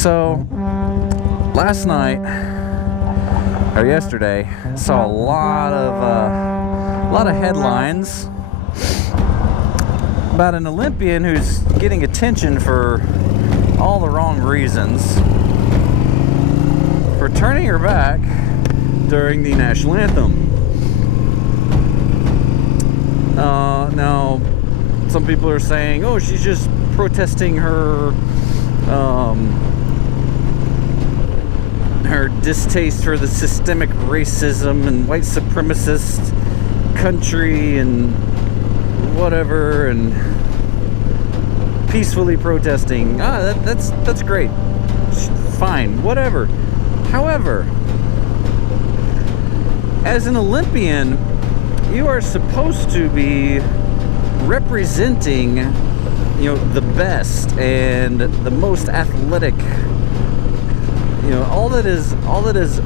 So, last night, or yesterday, saw a lot of headlines about an Olympian who's getting attention for all the wrong reasons for turning her back during the national anthem. Now, some people are saying, oh, she's just protesting her distaste for the systemic racism and white supremacist country and whatever, and peacefully protesting. That's great. Fine, whatever. However, as an Olympian, you are supposed to be representing, the best and the most athletic, all that is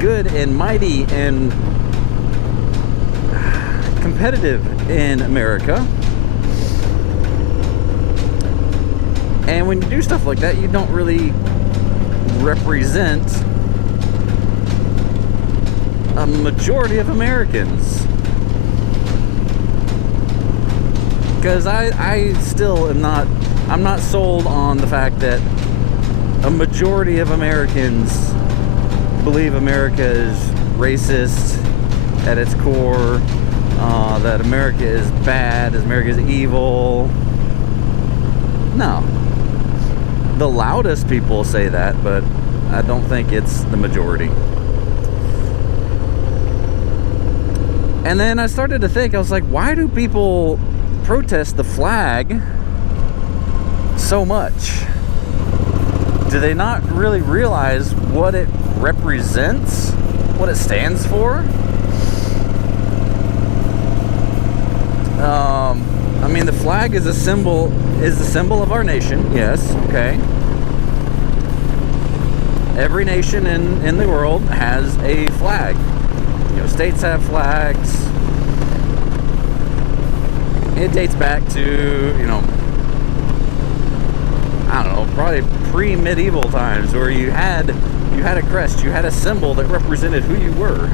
good and mighty and competitive in America. And when you do stuff like that, you don't really represent a majority of Americans. Because I still am I'm not sold on the fact that a majority of Americans believe America is racist at its core, that America is bad, that America is evil. No. The loudest people say that, but I don't think it's the majority. And then I started to think, I was like, why do people protest the flag so much? Do they not really realize what it represents, what it stands for? The flag is the symbol of our nation. Yes, okay. Every nation in the world has a flag. States have flags. It dates back to, I don't know, probably pre-medieval times, where you had a crest, you had a symbol that represented who you were.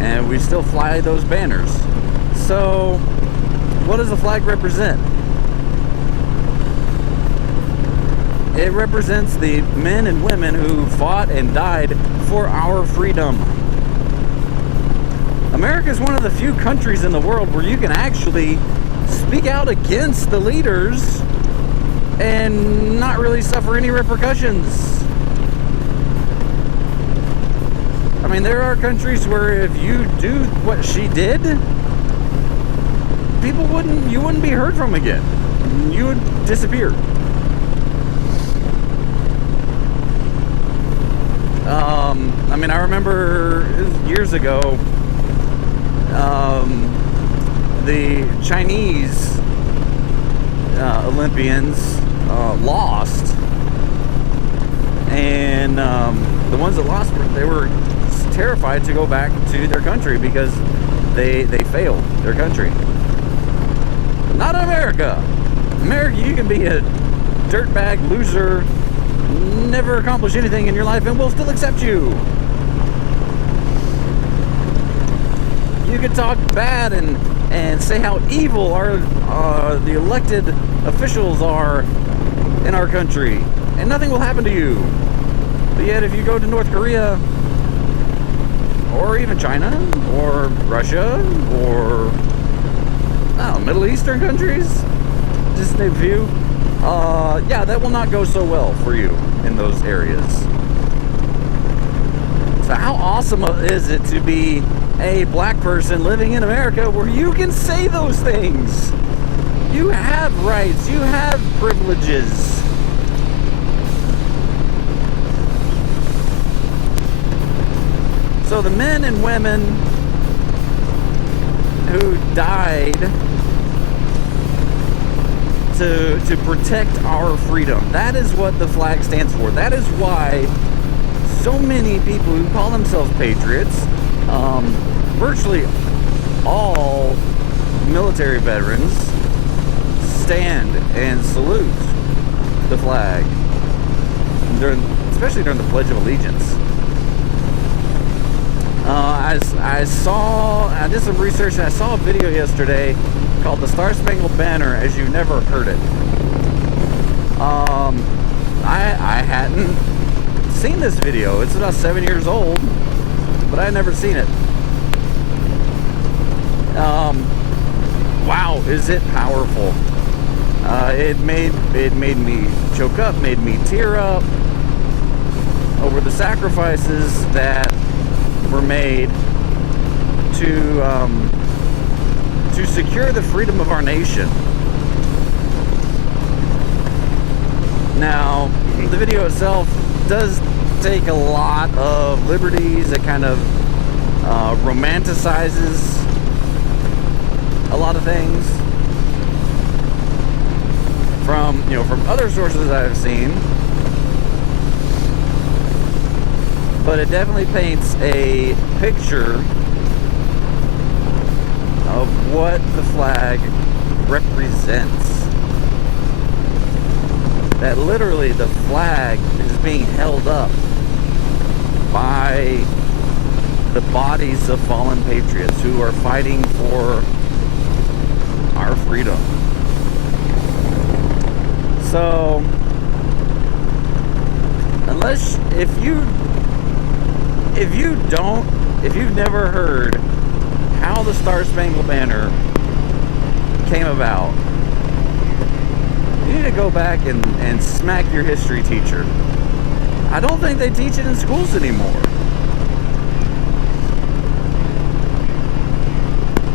And we still fly those banners. So, what does the flag represent? It represents the men and women who fought and died for our freedom. America is one of the few countries in the world where you can actually speak out against the leaders and not really suffer any repercussions. There are countries where if you do what she did, you wouldn't be heard from again. You would disappear. I remember years ago, the Chinese Olympians lost, and the ones that lost, they were terrified to go back to their country because they failed their country. Not America. America, you can be a dirtbag, loser, never accomplish anything in your life, and we'll still accept you. You can talk bad and say how evil the elected officials are in our country, and nothing will happen to you. But yet, if you go to North Korea, or even China, or Russia, or Middle Eastern countries, just to name a few, that will not go so well for you in those areas. So how awesome is it to be a black person living in America where you can say those things? You have rights, you have privileges. So the men and women who died to protect our freedom, that is what the flag stands for. That is why so many people who call themselves patriots, virtually all military veterans, stand and salute the flag, especially during the Pledge of Allegiance. I did some research and I saw a video yesterday called the Star Spangled Banner as You've Never Heard It. I hadn't seen this video. It's about 7 years old, but I had never seen it. Wow, is it powerful? It made me choke up, made me tear up over the sacrifices that were made to secure the freedom of our nation. Now, the video itself does take a lot of liberties. It kind of romanticizes a lot of things from other sources I've seen, but it definitely paints a picture of what the flag represents. That literally the flag is being held up by the bodies of fallen patriots who are fighting for our freedom. So, if you've never heard how the Star Spangled Banner came about, you need to go back and smack your history teacher. I don't think they teach it in schools anymore.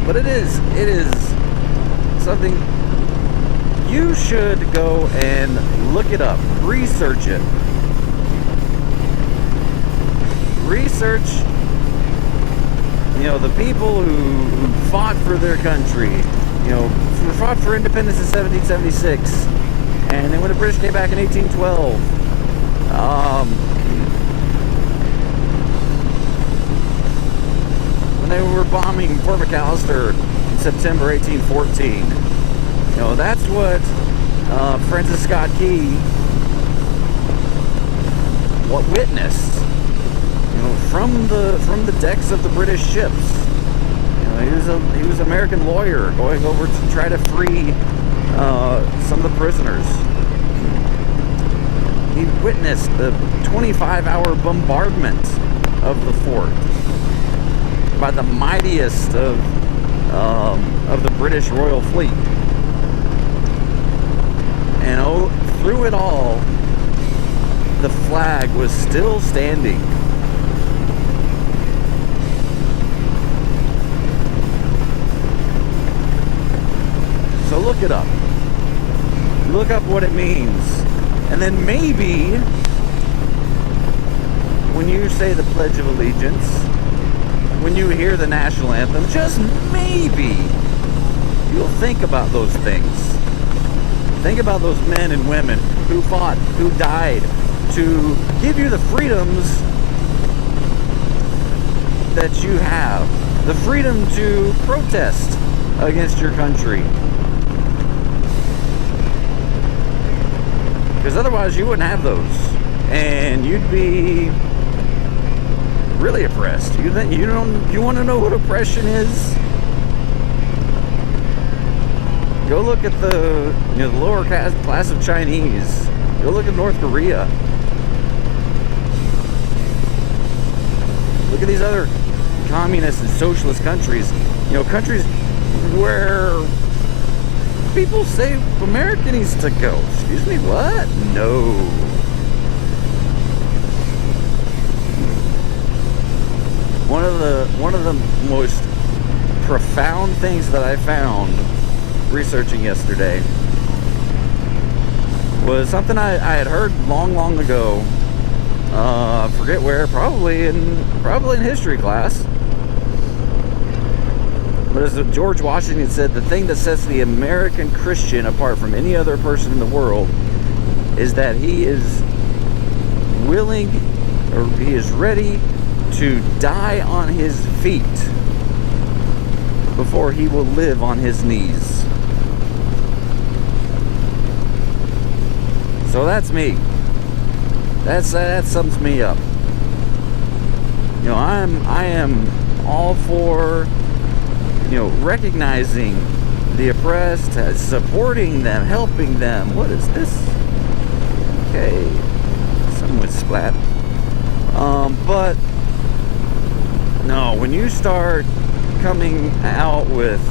But it is something you should go and look it up, research it. Research, the people who fought for their country, who fought for independence in 1776, and then when the British came back in 1812, when they were bombing Fort McAllister in September 1814. That's what Francis Scott Key witnessed. From the decks of the British ships. He was an American lawyer going over to try to free some of the prisoners. He witnessed the 25-hour bombardment of the fort by the mightiest of the British Royal Fleet. And through it all, the flag was still standing. So look it up. Look up what it means. And then maybe when you say the Pledge of Allegiance, when you hear the national anthem, just maybe you'll think about those things. Think about those men and women who fought, who died to give you the freedoms that you have. The freedom to protest against your country. Because otherwise you wouldn't have those, and you'd be really oppressed. You want to know what oppression is? Go look at the lower class of Chinese. Go look at North Korea. Look at these other communist and socialist countries. Countries where people say America needs to go. Excuse me, what? No. One of the most profound things that I found researching yesterday was something I had heard long ago. I forget where, probably in history class. But as George Washington said, the thing that sets the American Christian apart from any other person in the world is that he is willing, or he is ready to die on his feet before he will live on his knees. So that's me. That sums me up. You know, I am all for, you know, recognizing the oppressed, supporting them, helping them. What is this? Okay, someone splat. But no, when you start coming out with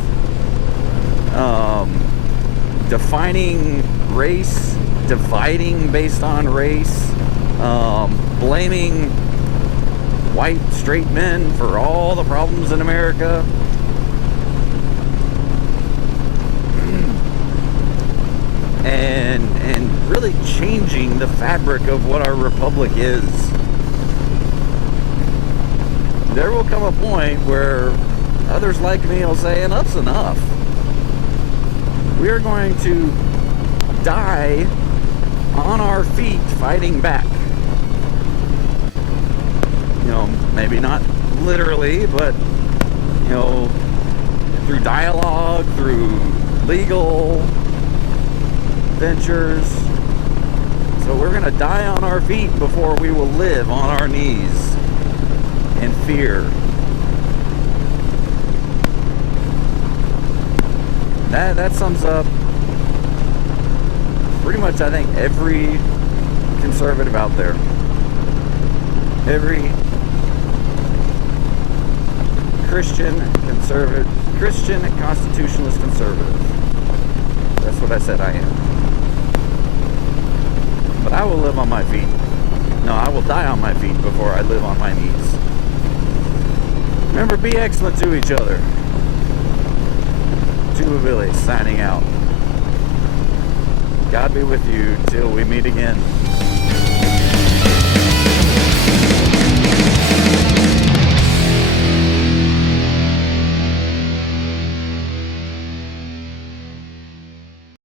defining race, dividing based on race, blaming white straight men for all the problems in America, and really changing the fabric of what our republic is, there will come a point where others like me will say, enough's enough. We are going to die on our feet fighting back. You know, maybe not literally, but, you know, through dialogue, through legal ventures. So we're going to die on our feet before we will live on our knees in fear. That sums up pretty much, I think, every conservative out there. Every Christian conservative, Christian constitutionalist conservative. That's what I said I am. But I will live on my feet. No, I will die on my feet before I live on my knees. Remember, be excellent to each other. Tuba Billy signing out. God be with you till we meet again.